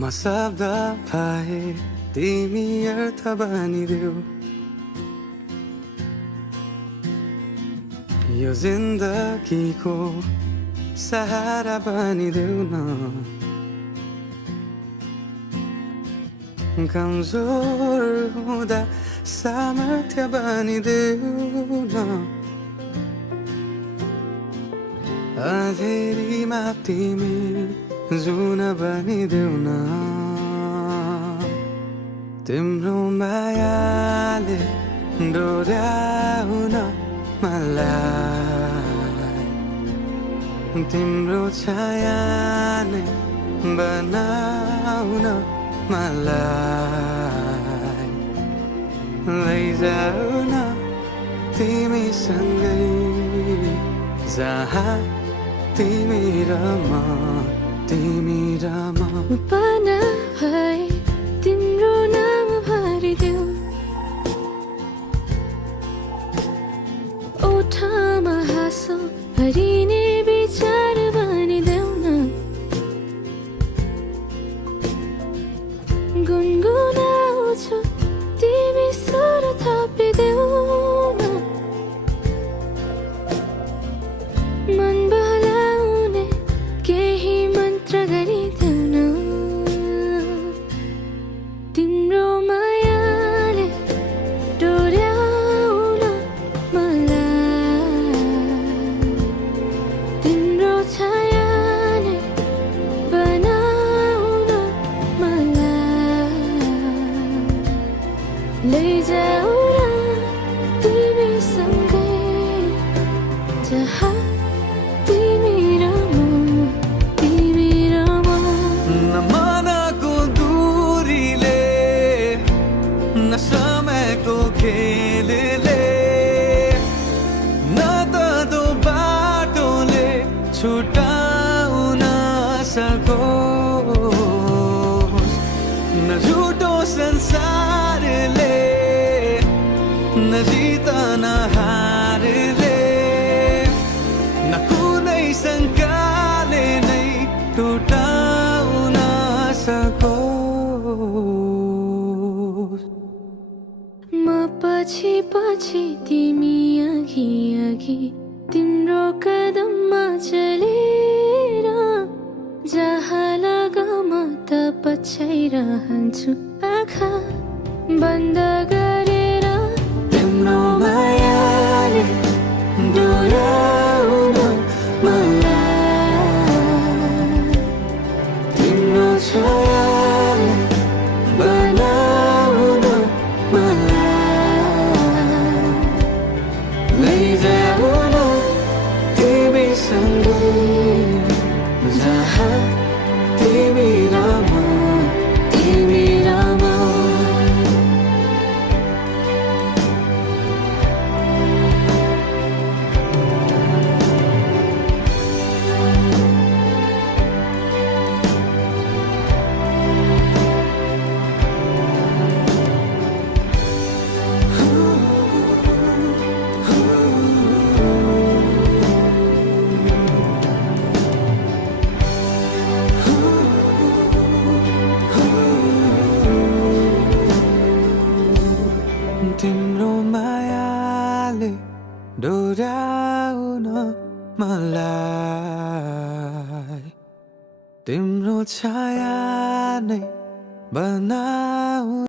मसब्दा पाए तिमी अर्थ बनिदेऊ यो जिन्दगीको सहारा बनिदेऊ न कमजोर हुँदा सामर्थ्य बनिदेऊ न अँधेरीमा तिमी जुन बनिदेऊ न तिम्रो मायाले डोर्याउन मलाई तिम्रो छाया नै बनाउन मलाई लैजाऊ न तिमीसँगै जहाँ तिमी र म पाना भए तिम्रो नाम भरिदेऊ ओठमा हाँसो भरिने विचार बनिदेऊ न गुनगुनाउँछु तिमी स्वर थपिदेऊ न मन बहलाउने केही मन्त्र गरिदेऊ न तिम्रो मायाले डोर्याउन मलाई तिम्रो छाया नै बनाउन मलाई लैजाऊ न तिमीसँगै जहाँ तिमी र म मनको दूरीले न समयको खेलले न त दो बाटोले छुटाउन सकोस् न झुटो संसारले न जित न हारले न कुनै शङ्काले नै टुटाउन सकोस् म पछि पछि तिमी अघि अघि तिम्रो कदममा चलेर जहाँ लग म त पछ्याइरहन्छु आँखा बन्द गरेर तिम्रो मायाले डोर्याउन मलाई तिम्रो छायाले बनाउन मलाई लैजाऊ न तिमीसँगै जहाँ तिमी र म तिम्रो मायाले डोर्याउन मलाई तिम्रो छाया नै बनाऊ